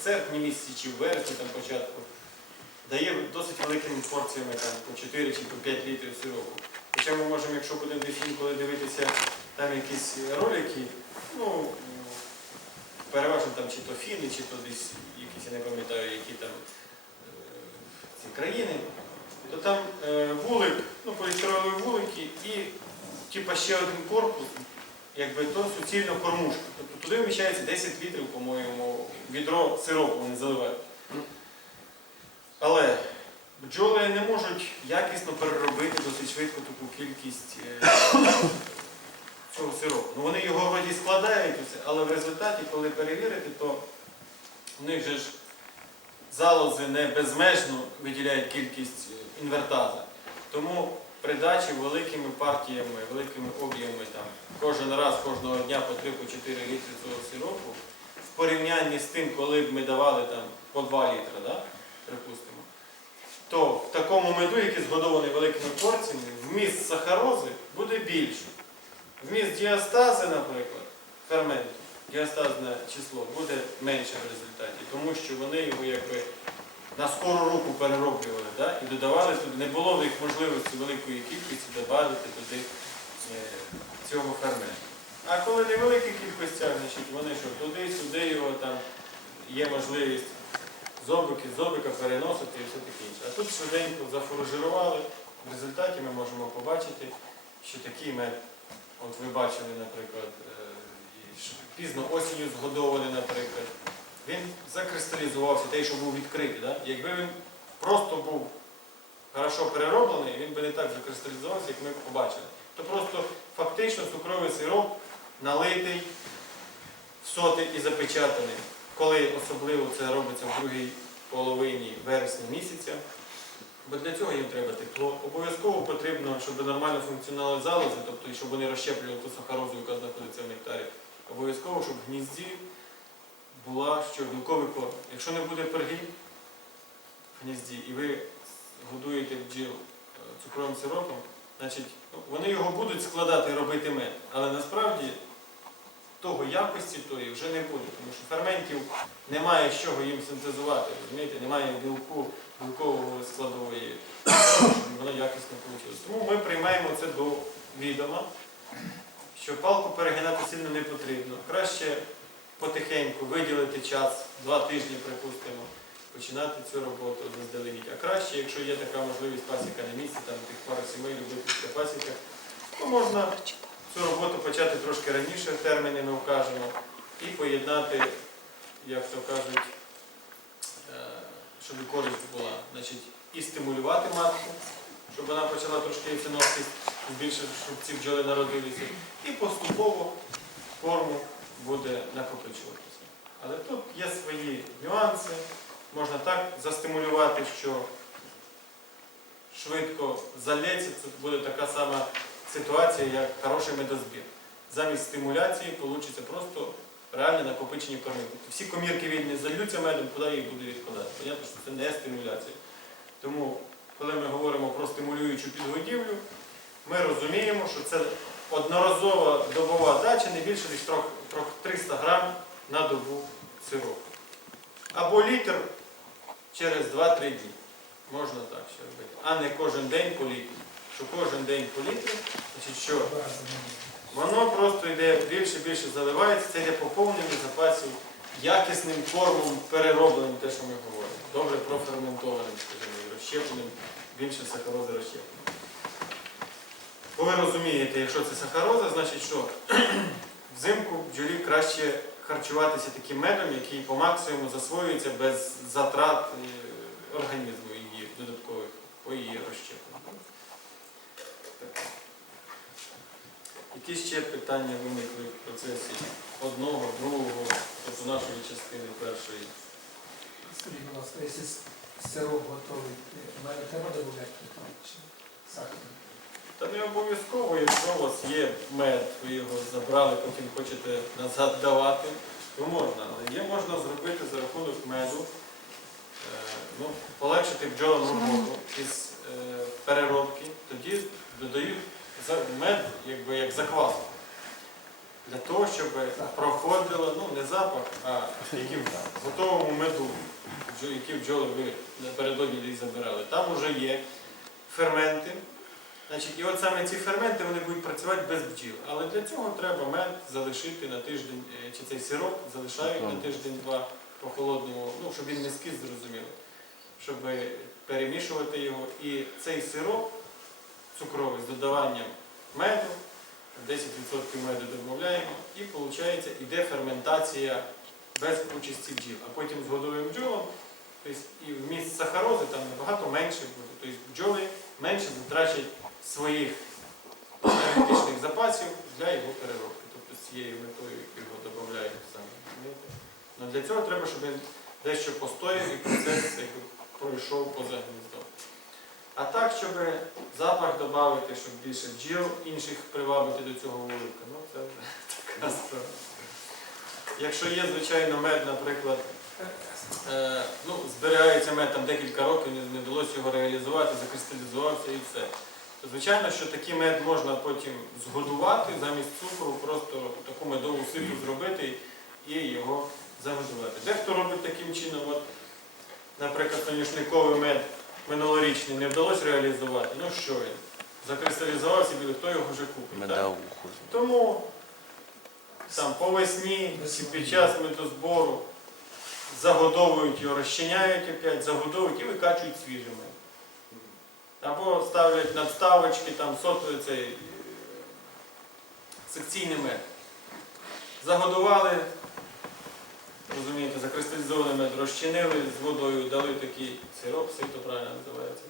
в серпні місяці чи в вересні там початку, дає досить великими порціями там, по 4 чи по 5 літрів сиропу. Хоча ми можемо, якщо будемо десь інколи дивитися там якісь ролики, ну переважно там чи то фіни, чи то десь якісь, я не пам'ятаю, які там е, ці країни, то там е, вулик, ну полістиролові вулики і типа ще один корпус, якби то суцільно кормушка. Туди вміщається 10 літрів, по-моєму, відро сиропу вони заливають. Але бджоли не можуть якісно переробити досить швидко таку кількість е, цього сиропу. Ну, вони його вроді складають, але в результаті, коли перевірити, то в них же ж залози не безмежно виділяють кількість е, інвертаза. Тому при дачі великими партіями, великими об'ємами кожен раз, кожного дня по 3-4 літри цього сиропу, в порівнянні з тим, коли б ми давали по 2 літри, припустимо, то в такому меду, який згодований великими порціями, вміст сахарози буде більший. Вміст діастази, наприклад, ферменту, діастазне число буде менше в результаті, тому що вони його якби на скору руку перероблювали да? і додавали туди, не було в них можливості великої кількості додати туди е, цього ферменту. А коли невелика кількість, значить вони що, туди, сюди його там є можливість зобики, зобика переносити і все таке інше. А тут швиденько зафуражирували. В результаті ми можемо побачити, що такий мед, от ви бачили, наприклад, е, пізно осінню згодований, наприклад, він закристалізувався, той, що був відкритий. Да? Якби він просто був хорошо перероблений, він би не так закристалізувався, як ми побачили. То просто фактично цукровий сироп налитий, всотий і запечатаний коли особливо це робиться в другій половині вересня місяця. Бо для цього їм треба тепло. Обов'язково потрібно, щоб нормально функціонували залози, тобто щоб вони розщеплювали ту сахарозу, яка знаходиться в нектарі. Обов'язково, щоб в гнізді була що білковий корм. Якщо не буде перги в гнізді і ви годуєте бджіл е, цукровим сиропом, значить ну, вони його будуть складати і робити мед. Але насправді того якості тої вже не буде, тому що ферментів немає з чого їм синтезувати, розумієте, немає білку, білкової складової, воно якісно вийшло. Тому ми приймаємо це до відома, що палку перегинати сильно не потрібно. Краще потихеньку виділити час, два тижні, припустимо, починати цю роботу заздалегідь. А краще, якщо є така можливість пасіка на місці, там тих пару сімей, любительська пасіка, то можна цю роботу почати трошки раніше, терміни ми вкажемо, і поєднати, як то кажуть, е, щоб користь була. Значить, і стимулювати матку, щоб вона почала трошки яйценосність, більше, щоб ці бджоли народилися. І поступово форму буде накопичуватися. Але тут є свої нюанси. Можна так застимулювати, що швидко залється, це буде така сама ситуація, як хороший медозбір. Замість стимуляції вийде просто реальне накопичення. Тобто всі комірки вільні зальються медом, куди їх буде відкладати. Понятно, що це не стимуляція. Тому, коли ми говоримо про стимулюючу підгодівлю, ми розуміємо, що це одноразова добова дача не більше ніж трох- трох- 300 грам на добу сиропу. Або літр через 2-3 дні. Можна так ще робити. А не кожен день по літру. Що кожен день по літру, значить що? Воно просто йде більше більше заливається, це йде поповнення запасів якісним кормом, переробленим, те, що ми говоримо. Добре проферментованим, скажімо, розщепленим, більше сахарози розщепленим. Бо ви розумієте, якщо це сахароза, значить що? Взимку бджолі краще харчуватися таким медом, який по максимуму засвоюється без затрат е, організму її додаткових по її розщепленню. Які ще питання виникли в процесі одного, другого, тобто нашої частини першої? Скажіть, будь ласка, якщо сироп готовий, в треба додати сахар? Та не обов'язково, якщо у вас є мед, ви його забрали, потім хочете назад давати, то можна. Але є можна зробити за рахунок меду, е, ну, полегшити бджолам роботу із е, переробки, тоді додають мед якби як закваску. Для того, щоб проходило, ну не запах, а в готовому меду, які бджоли ви напередодні забирали. Там вже є ферменти. Значить, і от саме ці ферменти вони будуть працювати без бджіл. Але для цього треба мед залишити на тиждень, е, чи цей сироп залишають на тиждень-два по холодному, ну, щоб він не скис, зрозуміло, щоб перемішувати його. І цей сироп цукровий з додаванням меду, 10% меду додаємо, і виходить, іде ферментація без участі бджіл. А потім з годовим бджолом, тобто і вміст сахарози там набагато менше буде. Тобто бджоли менше затрачать своїх енергетичних запасів для його переробки. Тобто з цією метою його додають саме. Ну, для цього треба, щоб він дещо постояв і процес якби, пройшов поза гніздом. А так, щоб запах додати, щоб більше бджіл інших привабити до цього вулика, ну це така справа. Якщо є, звичайно, мед, наприклад, е, ну, зберігається мед там декілька років, не вдалося його реалізувати, закристалізувався і все. Звичайно, що такий мед можна потім згодувати замість цукру, просто таку медову ситу зробити і його загодувати. Дехто робить таким чином, от, наприклад, соняшниковий мед минулорічний не вдалося реалізувати. Ну що він? Закристалізувався, білий, хто його вже купить? так? Тому там по весні чи під час медозбору загодовують його, розчиняють опять, загодовують і викачують свіжими. Або ставлять надставочки, там сотовий цей е. Загодували, розумієте, закристалізований мед, розчинили з водою, дали такий сироп, сито правильно називається.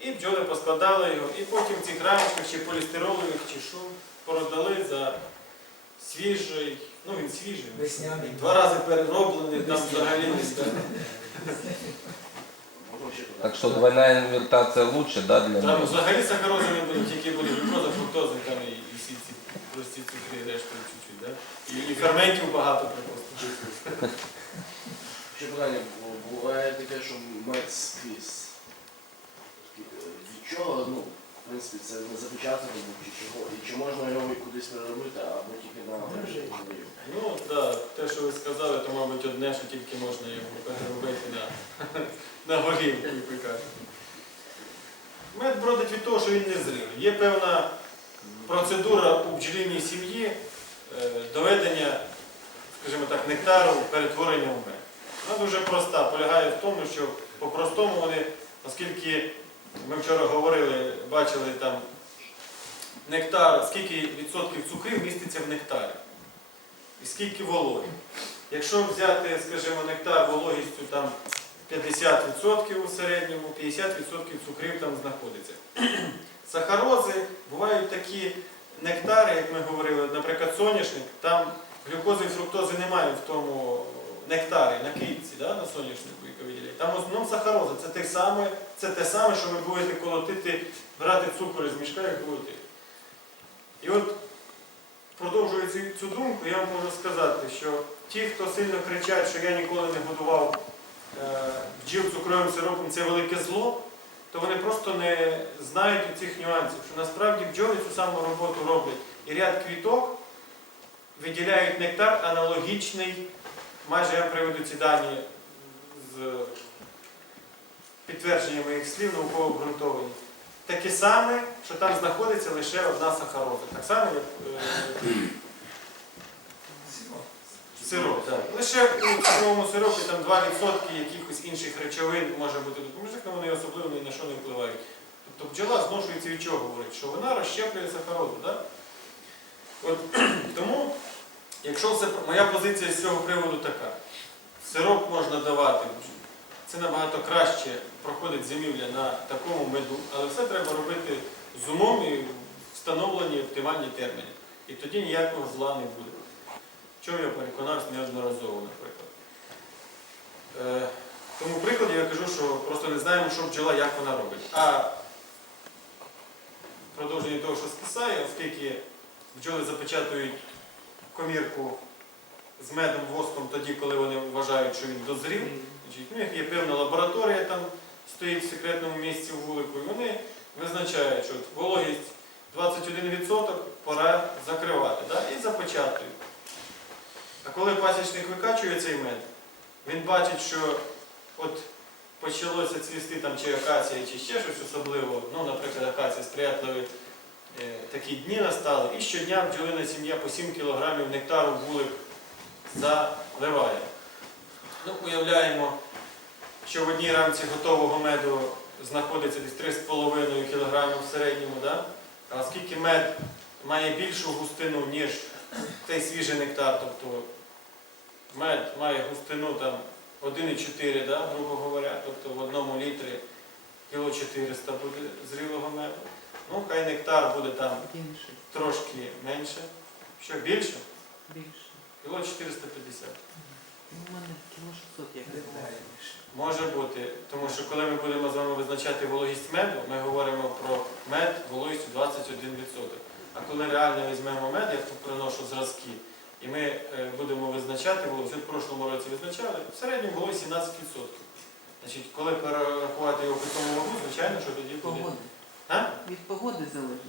І бджоли поскладали його, і потім в цих рамочках чи полістиролових, чи що, продали за свіжий, ну він свіжий. Весняний. Два рази перероблений, там взагалі стане. Так что двойная инвертация лучше, да, для Там меда? взагалі сахарози не буде, тільки буде глюкоза, фруктоза там і, і всі ці прості цукри, рештою чуть-чуть, да? І, і ферментів багато припустимо. Ще питання було. буває таке, що мед скис. Від чого, ну, принципі, це не запечатано був чи чого, і чи можна його кудись переробити, або тільки на водою? Ну так, те, що ви сказали, то, мабуть, одне, що тільки можна його переробити на, на горілку, як ви кажете. Мед бродить від того, що він не зрив. Є певна процедура у бджоліній сім'ї е, доведення, скажімо так, нектару перетворення в мед. Вона дуже проста, полягає в тому, що по-простому вони, оскільки ми вчора говорили, бачили там нектар, скільки відсотків цукрів міститься в нектарі і скільки вологи. Якщо взяти, скажімо, нектар вологістю там 50% у середньому, 50% цукрів там знаходиться. Сахарози бувають такі нектари, як ми говорили, наприклад, соняшник, там глюкози і фруктози немає в тому нектарі, на квітці, да, на соняшнику, яке виділяють. Там в основному сахароза. Це те саме, це те саме, що ви будете колотити, брати цукор із мішка і колотити. І от продовжуючи цю думку, я вам можу сказати, що ті, хто сильно кричать, що я ніколи не годував е, бджіл цукровим сиропом, це велике зло, то вони просто не знають цих нюансів, що насправді бджоли цю саму роботу роблять. І ряд квіток виділяють нектар аналогічний, майже я приведу ці дані з підтвердження моїх слів, науково обґрунтовані. Таке саме, що там знаходиться лише одна сахароза. Так само, як е, Сироп, так. Лише у цукровому сиропі там 2% якихось інших речовин може бути допоміжних, але вони особливо ні на що не впливають. Тобто бджола зношується від чого говорить, що вона розщеплює сахарозу. Так? От, якщо все, моя позиція з цього приводу така, сироп можна давати, це набагато краще проходить зимівля на такому меду, але все треба робити з умом і встановлені оптимальні терміни. І тоді ніякого зла не буде. Чого я переконався неодноразово, наприклад. Е, тому прикладі я кажу, що просто не знаємо, що бджола, як вона робить. А в продовженні того, що скисає, оскільки бджоли запечатують комірку з медом воском тоді, коли вони вважають, що він дозрів, у них є певна лабораторія, там стоїть в секретному місці в вулику, і вони визначають, що вологість 21% пора закривати да? і запечатують. А коли пасічник викачує цей мед, він бачить, що от почалося цвісти там чи акація, чи ще щось особливо, ну, наприклад, акація сприятливі е, такі дні настали, і щодня бджолина сім'я по 7 кг нектару вулик заливає. Ну, уявляємо, що в одній рамці готового меду знаходиться десь 3,5 кг в середньому, да? а оскільки мед має більшу густину, ніж цей свіжий нектар, тобто мед має густину там 1,4, да, грубо говоря, тобто в одному літрі кіло 400 буде зрілого меду. Ну, хай нектар буде там Більше, трошки менше. Що більше? більше. Кіло 450. Ну, У мене кіло 600 як. Може бути, тому що коли ми будемо з вами визначати вологість меду, ми говоримо про мед вологістю 21%. А коли реально візьмемо мед, я тут приношу зразки, і ми е, будемо визначати вологість, в прошлому році визначали, в середньому було 17%. Значить, коли перерахувати його при тому вагу, звичайно, що тоді буде. А? Від погоди залежить.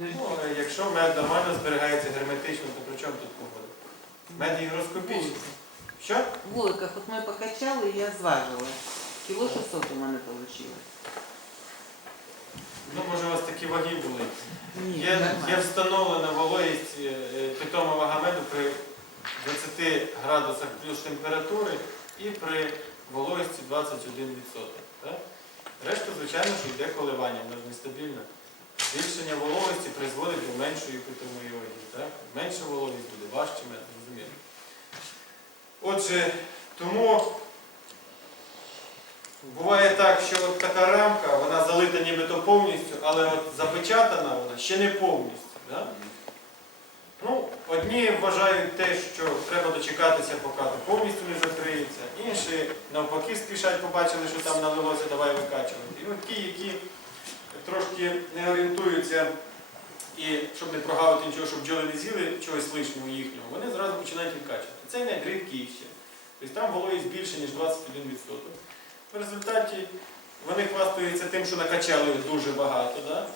Ну, якщо мед нормально зберігається герметично, то при чому тут погода? Мед гігроскопічний. Що? В вуликах, от ми покачали, і я зважила. Кіло 600 у мене вийшло. Ну, може, у вас такі ваги були. Ні, Є, нормально. є встановлена вологість е, е, питома вага меду при 20 градусах плюс температури і при вологості 21%. Так? Решта, звичайно, що йде коливання, вона ж нестабільна. Збільшення вологості призводить до меншої ваги. Так? Менша вологість буде, важче зрозуміло. Отже, тому буває так, що от така рамка, вона залита нібито повністю, але от запечатана вона ще не повністю. Одні вважають те, що треба дочекатися, поки повністю не закриється. Інші навпаки спішать, побачили, що там налилося, давай викачувати. І от ті, які трошки не орієнтуються і щоб не прогавити нічого, щоб бджоли не з'їли чогось лишнього їхнього, вони зразу починають відкачувати. Це рідкий ще. Тобто там вологість більше, ніж 21%. В результаті вони хвастаються тим, що накачали дуже багато. Да?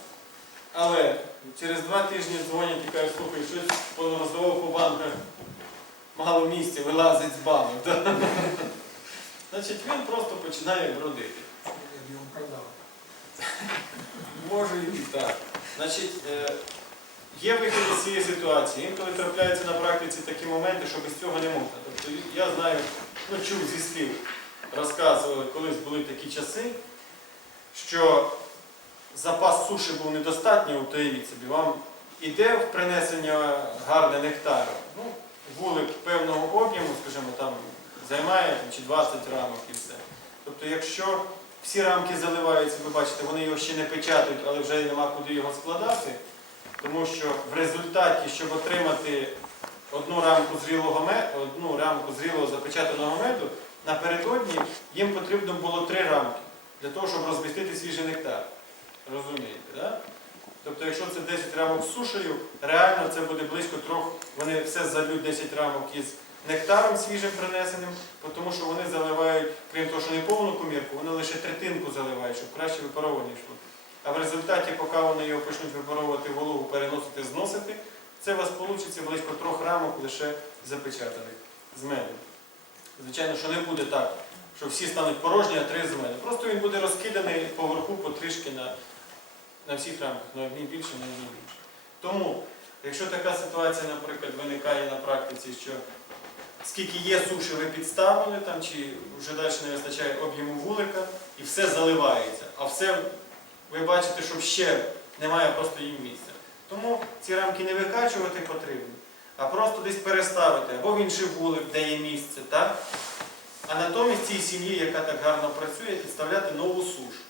Але через два тижні дзвонять і кажуть, слухай, щось роздавав по банках мало місця, вилазить з банок. Значить, він просто починає бродити. Я йому продав. Може і так. Значить, е, є вихід з цієї ситуації. Інколи трапляються на практиці такі моменти, що без цього не можна. Тобто я знаю, ну чув зі слів, розказували, колись були такі часи, що запас суші був недостатній, уявіть собі, вам іде в принесення гарне нектару. Ну, вулик певного об'єму, скажімо, там займає чи 20 рамок і все. Тобто, якщо всі рамки заливаються, ви бачите, вони його ще не печатають, але вже нема куди його складати. Тому що в результаті, щоб отримати одну рамку зрілого меду, одну рамку зрілого запечатаного меду, напередодні їм потрібно було три рамки для того, щоб розмістити свіжий нектар. Розумієте, так? Тобто, якщо це 10 рамок з сушею, реально це буде близько трьох, вони все зальють 10 рамок із нектаром свіжим принесеним, тому що вони заливають, крім того, що не повну комірку, вони лише третинку заливають, щоб краще випаровування йшло. А в результаті, поки вони його почнуть випаровувати вологу, переносити, зносити, це у вас вийде близько трьох рамок лише запечатаних з меду. Звичайно, що не буде так, що всі стануть порожні, а три з меду. Просто він буде розкиданий поверху потрішки на, на всіх рамках, на одній більше, на одній більше. Тому, якщо така ситуація, наприклад, виникає на практиці, що скільки є суші, ви підставили там, чи вже далі не вистачає об'єму вулика, і все заливається, а все ви бачите, що ще немає просто їм місця. Тому ці рамки не викачувати потрібно, а просто десь переставити або в інший вулик, де є місце, так? А натомість цій сім'ї, яка так гарно працює, підставляти нову сушу.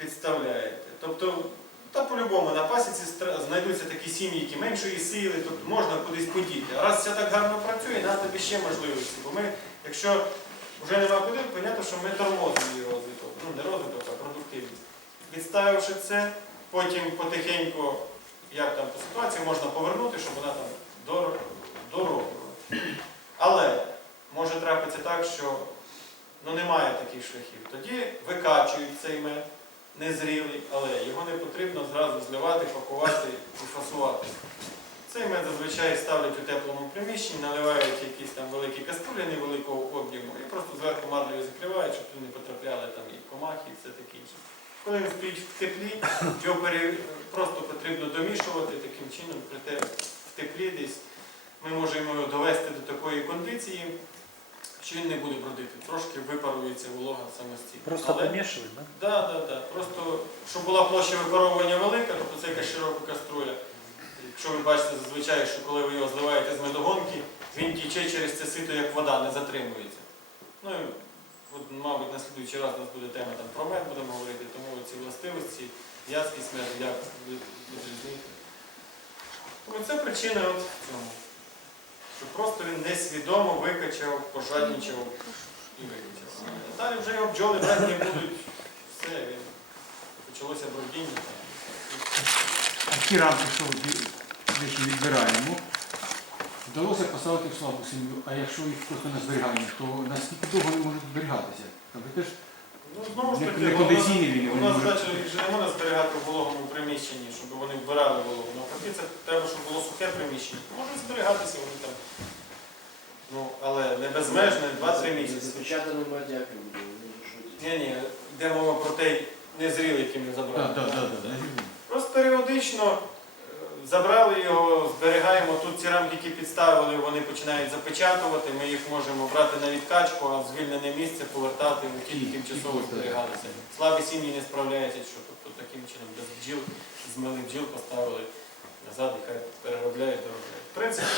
Підставляєте. Тобто, та по-любому на пасіці знайдуться такі сім'ї, які меншої сили, тобто можна кудись подіти. А раз все так гарно працює, на тобі ще можливості. Бо ми, якщо вже нема куди, зрозуміло, що ми тормозимо її розвиток. Ну, не розвиток, а продуктивність. Відставивши це, потім потихеньку, як там по ситуації, можна повернути, щоб вона там дор- дорогла. Але може трапитися так, що ну, немає таких шляхів. Тоді викачують цей мед, незрілий, але його не потрібно зразу зливати, пакувати і фасувати. Цей мед зазвичай ставлять у теплому приміщенні, наливають якісь там великі каструлі невеликого об'єму і просто зверху марлею закривають, щоб туди не потрапляли там і комахи, і все таке інше. Коли він стоїть в теплі, його просто потрібно домішувати таким чином, проте в теплі десь ми можемо його довести до такої кондиції, що він не буде бродити. Трошки випарується волога самостійно. Просто помішують, да? Да, да, да. Просто щоб була площа випаровування велика, тобто це якась широка каструля. Якщо ви бачите зазвичай, що коли ви його зливаєте з медогонки, він тіче через це сито, як вода, не затримується. Ну і от, мабуть, на слідуючий раз у нас буде тема там про мед, будемо говорити, тому ці властивості, в'язкість меду, як ви- відрізнити. Тому це причина от цьому. Просто він несвідомо викачав, пожадничав і викачав. Далі вже його бджоли брати не будуть. Все, почалося бродіння. А ті рамки, що ми відбираємо, вдалося поставити в слабу сім'ю, а якщо їх просто не зберігаємо, то наскільки довго вони можуть зберігатися? Теж Ну, знову ж таки, не у нас- кондиційні він, у вони нас можуть- бачили, їх же не можна зберігати в вологому приміщенні, щоб вони вбирали вологу. Навпаки, це треба, щоб було сухе приміщення. Можуть зберігатися вони там. Ну, але не безмежно, 2-3 місяці. Запечатаний мед як він буде? Він же ж от- Ні, ні, йде мова про той незрілий, який ми забрали. Так, так, так, так. Просто періодично забрали його, зберігаємо. Тут ці рамки, які підставили, вони починають запечатувати. Ми їх можемо брати на відкачку, а звільнене місце повертати, Ті, тимчасово зберігалися. Слабі сім'ї не справляються, що тобто таким чином без бджіл, змили бджіл, поставили назад і хай переробляють, доробляють. В принципі,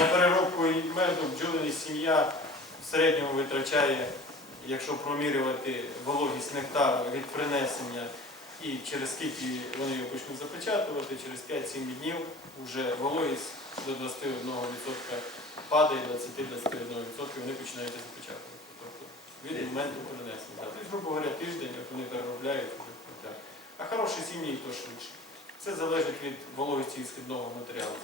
на переробку меду бджолині сім'я в середньому витрачає, якщо промірювати вологість нектару від принесення і через скільки вони його почнуть запечатувати, через 5-7 днів вже вологість до 21% падає, 20-21% вони починають запечатувати. Тобто від моменту перенесення. Тобто, грубо говоря, тиждень, як вони переробляють, так. А хороші сім'ї то швидше. Це залежить від вологості і східного матеріалу.